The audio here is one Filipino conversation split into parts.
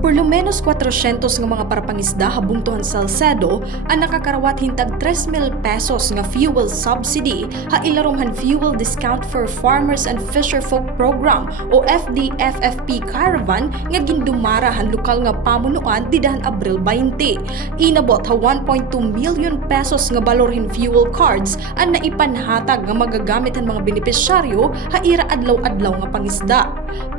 Por lo menos 400 nga mga parapangisda habungtuhan sa Salcedo ang nakakarawat hintag 3,000 pesos nga fuel subsidy ha ilaronghan Fuel Discount for Farmers and Fisherfolk Program o FDFFP Caravan nga gindumara han lokal nga pamunuan didahan Abril 20. Inabot ha 1.2 million pesos nga balorhin fuel cards ang naipanhatag nga magagamit han mga benepisyaryo ha ira adlaw-adlaw nga pangisda.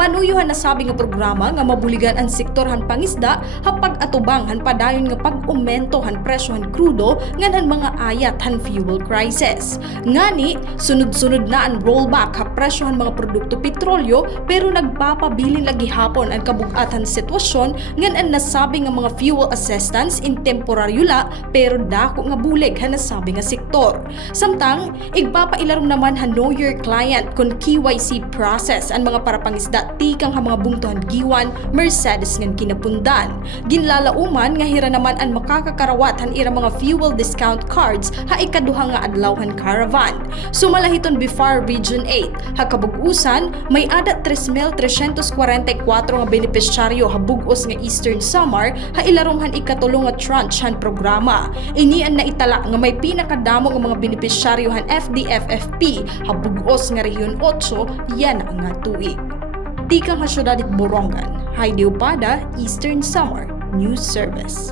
Panuyuhan na sabi nga programa nga mabuligan ang sektor han pangisda hapag atubang han padayon nga pag-umento han presyo han krudo ngan mga ayat han fuel crisis. Ngani sunod-sunod na ang rollback ha presyo han mga produkto petrolyo pero nagpapabilin lagi hapon ang kabug-atan sitwasyon ngan ang nasabi nga mga fuel assistance in temporaryo la pero dako nga bulig han nasabi nga sektor. Samtang igpapailarom naman han know your client kun KYC process ang mga parapangisda tikang ha mga bungtuhan giwan Mercedes ngan kinapundan. Ginlalauman nga hira naman ang makakakarawat han ira mga fuel discount cards ha ikaduha nga adlawhan caravan. Sumalahiton Bifar Region 8 ha kabug-usan may ada 3,344 nga benepisyaryo ha bug-os nga Eastern Samar ha ilaronghan ikatulong nga tranche han programa. Inian na itala nga may pinakadamo nga mga benepisyaryo han FDFFP ha bug-os nga Rehiyon 8 yan nga tuig. Tikang ha Syudad Borongan, Heidi Upada, Eastern Samar News Service.